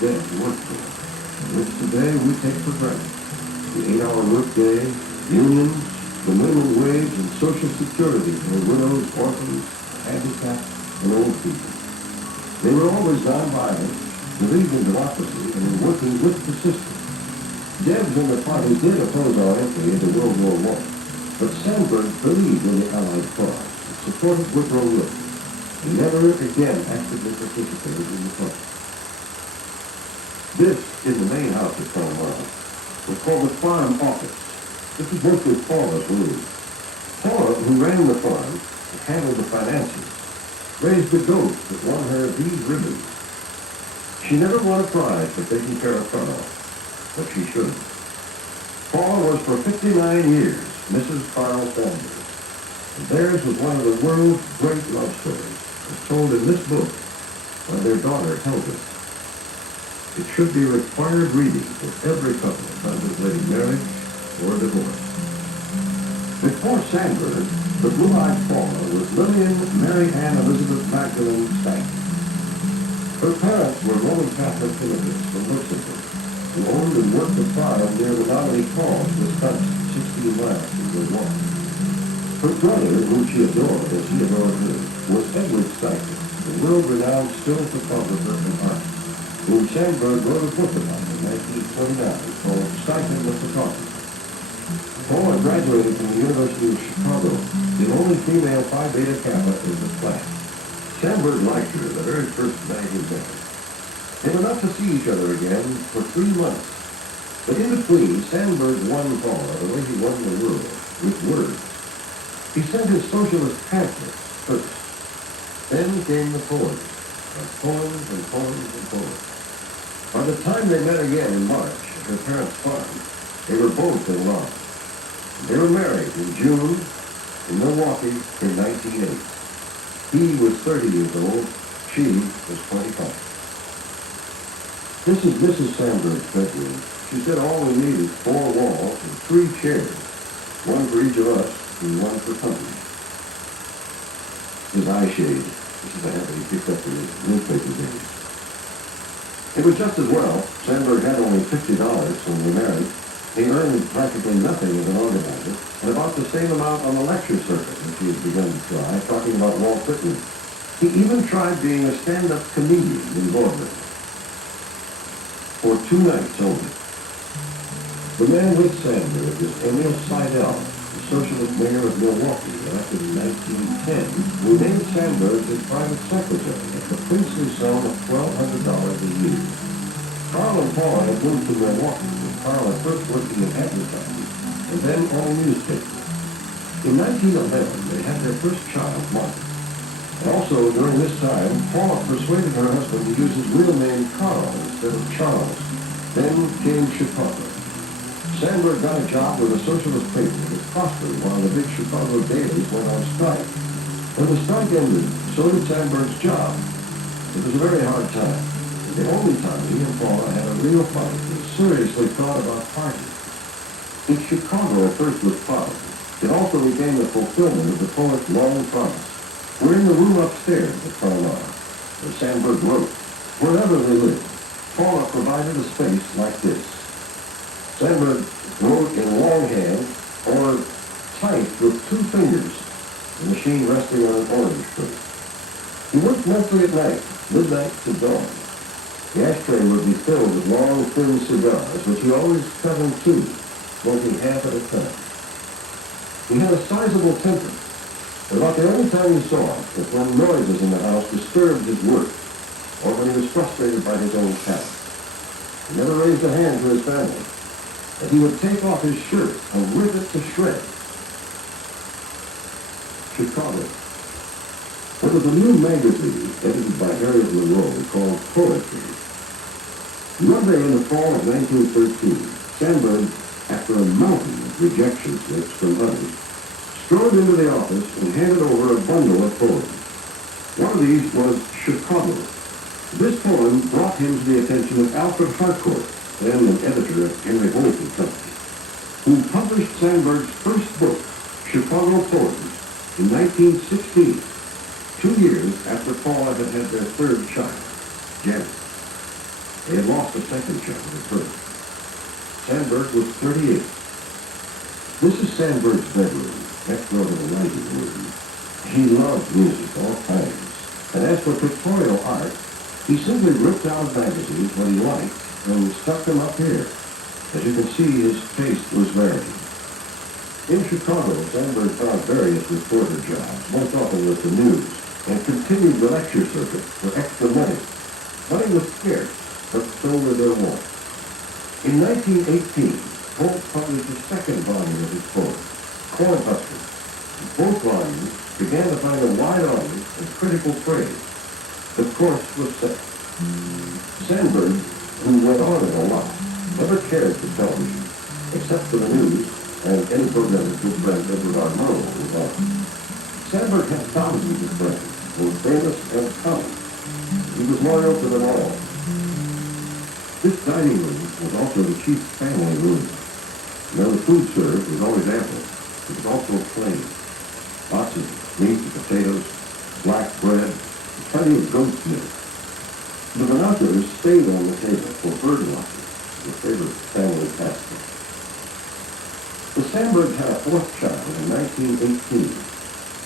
Deb worked for, which today we take for granted. The 8-hour workday, unions, the minimum wage, and Social Security for widows, orphans, handicapped, and old people. They were always nonviolent, believed in democracy, and in working with the system. Debs and the party did oppose our entry into World War I, but Sandburg believed in the Allied cause and supported Woodrow Wilson, and never again actively participated in the fight. This is the main house at Poshmark. It's called the Farm Office. This is mostly Paula's room. Paula, who ran the farm and handled the finances, raised the goats that won her these ribbons. She never won a prize for taking care of Carl, but she should. Paula was for 59 years Mrs. Carl Sandburg, and theirs was one of the world's great love stories, as told in this book by their daughter, Helga. It should be required reading for every couple contemplating marriage or divorce. Before Sandburg, the blue-eyed Paula was Lillian Mary Ann Elizabeth Magdalene Stanton. Her parents were Roman Catholic immigrants from Luxembourg, who owned and worked a farm near the Nominee Falls, Wisconsin, 16 miles from Milwaukee. Her brother, whom she adored as he adored her, was Edward Stanton, the world-renowned still photographer and artist, whom Sandburg wrote a book about in 1929 called Stanton the Photographer. Paula graduated from the University of Chicago, the only female Phi Beta Kappa in the class. Sandburg liked her the very first night in bed. They were not to see each other again for 3 months. But in between, Sandburg won Paula the way he won the world, with words. He sent his socialist pamphlets first. Then came the poems, and poems and poems and poems. By the time they met again in March at her parents' farm, they were both in love. They were married in June in Milwaukee in 1908. He was 30 years old, she was 25. This is Mrs. Sandburg's bedroom. She said all we need is 4 walls and 3 chairs, one for each of us and one for company. His eye shade. This is the habit he picked up in his newspaper days. It was just as well. Sandburg had only $50 when they married. He earned practically nothing as an organizer, and about the same amount on the lecture circuit which he had begun to try, talking about Walt Whitman. He even tried being a stand-up comedian in boardrooms. For 2 nights only. The man with Sandburg is Emil Seidel, the socialist mayor of Milwaukee, elected in 1910, who named Sandburg his private secretary at the princely sum of $1,200 a year. Carl and Paula had moved to Milwaukee, with Carl at first working in advertising, and then on a newspaper. In 1911, they had their first child, Mark. And also, during this time, Paula persuaded her husband to use his real name, Carl, instead of Charles. Then came Chicago. Sandburg got a job with a socialist paper that prospered while the big Chicago dailies went on strike. When the strike ended, so did Sandburg's job. It was a very hard time. The only time he and Paula had a real fight and seriously thought about parting. In Chicago, at first was positive. It also became the fulfillment of the poet's long promise. We're in the room upstairs at Poshmark, where Sandburg wrote. Wherever they lived, Paula provided a space like this. Sandburg wrote in longhand or typed with 2 fingers, the machine resting on an orange tree. He worked mostly at night, midnight to dawn. The ashtray would be filled with long, thin cigars, which he always cut in 2, smoking half at a time. He had a sizable temper, but about the only time he saw it was when noises in the house disturbed his work, or when he was frustrated by his own cat. He never raised a hand to his family, but he would take off his shirt and rip it to shreds. Chicago. There was a new magazine edited by Harriet Monroe called Poetry. One day in the fall of 1913, Sandburg, after a mountain of rejection slips from others, strode into the office and handed over a bundle of poems. One of these was Chicago. This poem brought him to the attention of Alfred Harcourt, then an editor at Henry Holt & Company, who published Sandburg's first book, Chicago Poems, in 1916, 2 years after Paula had had their 3rd child, Janet. They had lost a second child at birth. Sandburg was 38. This is Sandburg's bedroom, next door to the writing room. He loved music, all kinds. And as for pictorial art, he simply ripped out of magazines what he liked and stuck them up here. As you can see, his taste was varied. In Chicago, Sandburg found various reporter jobs, most often with the news, and continued the lecture circuit for extra money. Money was scarce, but so were their wants. In 1918, Holt published a second volume of his poems, Cornhuskers. Both volumes began to find a wide audience and critical praise. The course was set. Sandburg, who went on it a lot, never cared for television, except for the news and any program that his friend Edward R. Murrow was on. Sandburg had thousands of friends, both famous and common. He was loyal to them all. This dining room was also the chief family room. Though the food served was always ample, it was also plain. Lots of meat and potatoes, black bread, and plenty of goat's milk. The binoculars stayed on the table for bird watching, their favorite family pastime. The Sandburgs had a fourth child in 1918,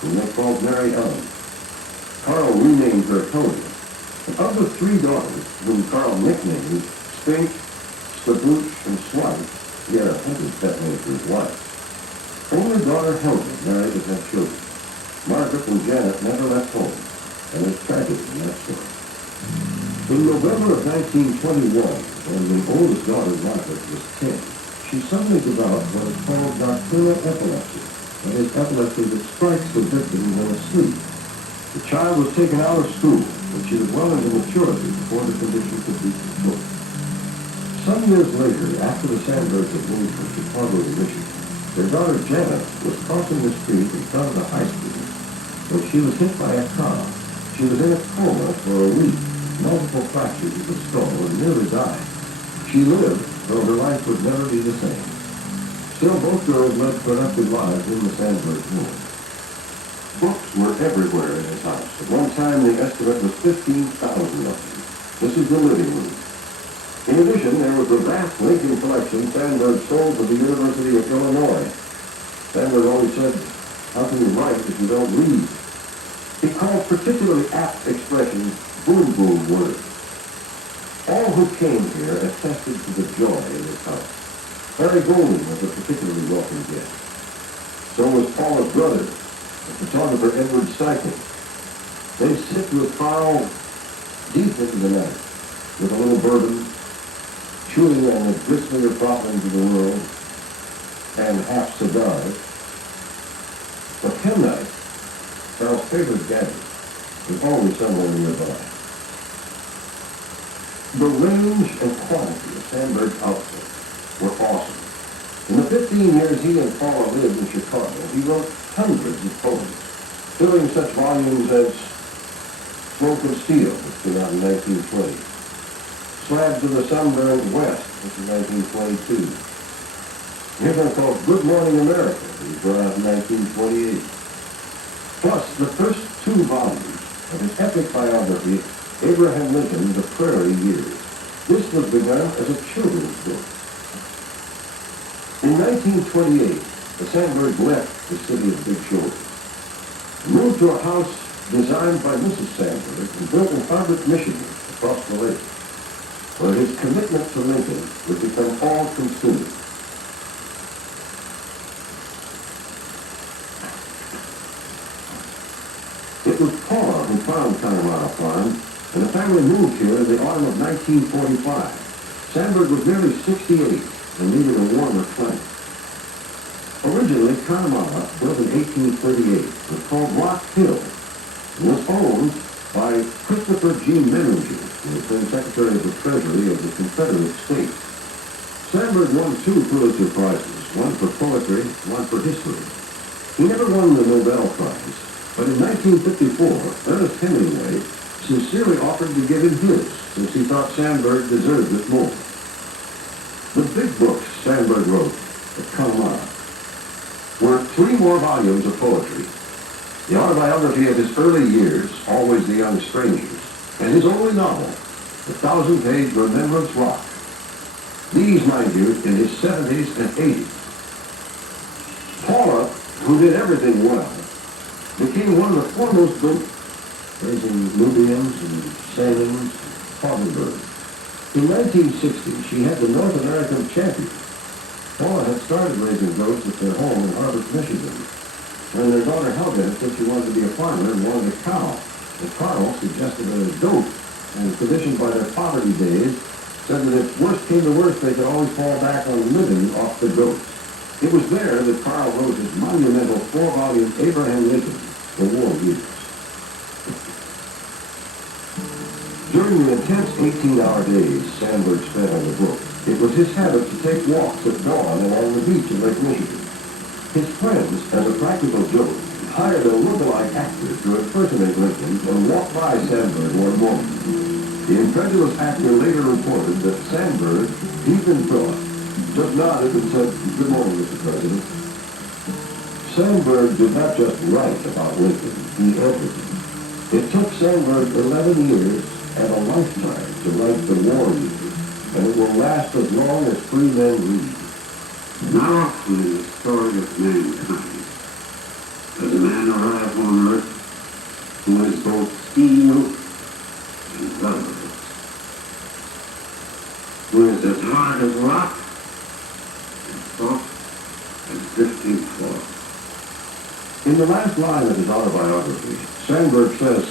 whom they called Mary Ellen. Carl renamed her Tony, and of the three daughters, whom Carl nicknamed Spink, Skaboosh, and Swipe, he had a hundred pet names for his wife. Only daughter Helga married and had children. Margaret and Janet never left home, and there's tragedy in that story. In November of 1921, when the oldest daughter, Margaret, was 10, she suddenly developed what is called nocturnal epilepsy, that is, epilepsy that strikes the victim when asleep. The child was taken out of school, but she was well into maturity before the condition could be controlled. Some years later, after the Sandburgs had moved from Chicago to Michigan, their daughter Janet was crossing the street in front of the high school when she was hit by a car. She was in a coma for a week, multiple fractures of the skull, and nearly died. She lived, though her life would never be the same. Still, both girls led productive lives in the Sandburg home. Books were everywhere in his house. At one time, the estimate was 15,000 of them. This is the living room. In addition, there was a vast Lincoln collection Sandburg sold to the University of Illinois. Sandburg always said, how can you write if you don't read? He called particularly apt expressions boom-boom words. All who came here attested to the joy in his house. Harry Golding was a particularly welcome guest. So was Paula's brother, the photographer Edward Steichen. They sit with Carl deep into the night, with a little bourbon, chewing on the gristlier problems of the world, and half cigars. But hymn night, Carl's favorite gadget, was always somewhere nearby. The range and quality of Sandburg's output were awesome. In the 15 years he and Paula lived in Chicago, he wrote hundreds of poems, filling such volumes as Smoke and Steel, which came out in 1920, Slabs of the Sunburned West, which is 1922. Here's one called Good Morning America, which was brought out in 1928. Plus, the first two volumes of his epic biography, Abraham Lincoln, The Prairie Years. This was begun as a children's book. In 1928, the Sandburg left the city of Big Shoulders, moved to a house designed by Mrs. Sandburg and built in Harvard, Michigan, across the lake, where his commitment to Lincoln would become all-consuming. It was Paula who found Connemara Farm, and the family moved here in the autumn of 1945. Sandburg was nearly 68 and needed a warmer climate. Originally, Connemara, built in 1838, was called Rock Hill and was owned by Christopher G. Menninger, who was then Secretary of the Treasury of the Confederate States. Sandburg won 2 Pulitzer Prizes, one for poetry, one for history. He never won the Nobel Prize, but in 1954, Ernest Hemingway sincerely offered to give him his, since he thought Sandburg deserved it more. The big books Sandburg wrote at Connemara were 3 more volumes of poetry, the autobiography of his early years, Always the Young Strangers, and his only novel, the 1,000-page Remembrance Rock. These, mind you, in his 70s and 80s. Paula, who did everything well, became one of the foremost goats, raising Nubians and salmons, Sandburg. In 1960, she had the North American champion. Paula had started raising goats at their home in Harvard, Michigan, when their daughter Helga said she wanted to be a farmer and wanted a cow. And Carl suggested a goat, and conditioned by their poverty days, said that if worst came to worst, they could always fall back on living off the goats. It was there that Carl wrote his monumental 4-volume Abraham Lincoln, The War Years. During the intense 18-hour days Sandburg spent on the book, it was his habit to take walks at dawn along the beach in Lake Michigan. His friends, as a practical joke, hired a lookalike actor to impersonate Lincoln and walk by Sandburg one morning. The incredulous actor later reported that Sandburg, deep in thought, just nodded and said, "Good morning, Mr. President." Sandburg did not just write about Lincoln, he edited him. It took Sandburg 11 years and a lifetime to write The War Years, and it will last as long as free men read. Not often in the story of mankind does a man arrive on earth who is both steel and velvet, who is as hard as rock and soft as drifting fog. In the last line of his autobiography, Sandburg says,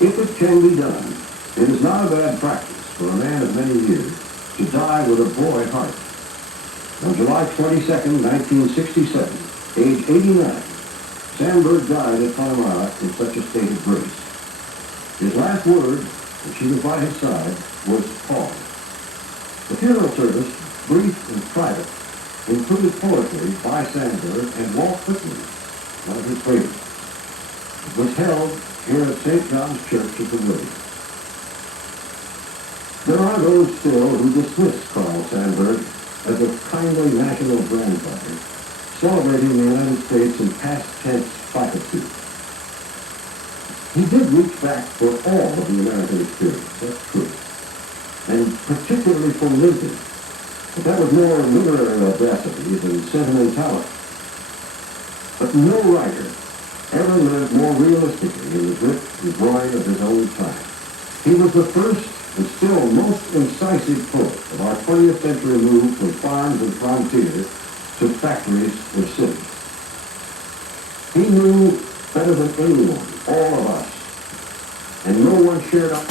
"If it can be done, it is not a bad practice for a man of many years to die with a boy heart." On July 22, 1967, age 89, Sandburg died at Panama in such a state of grace. His last word, when she was by his side, was pause. The funeral service, brief and private, included poetry by Sandburg and Walt Whitman, one of his favorites. It was held here at St. John's Church of the Williams. There are those still who dismiss Carl Sandburg as a kindly national grandfather, celebrating the United States in past tense platitudes. He did reach back for all of the American experience, that's true, and particularly for Lincoln, but that was more literary audacity than sentimentality. But no writer ever lived more realistically in the grip and groin of his own time. He was the first and still most incisive poet of our 20th century move from farms and frontiers to factories and cities. He knew better than anyone, all of us, and no one shared up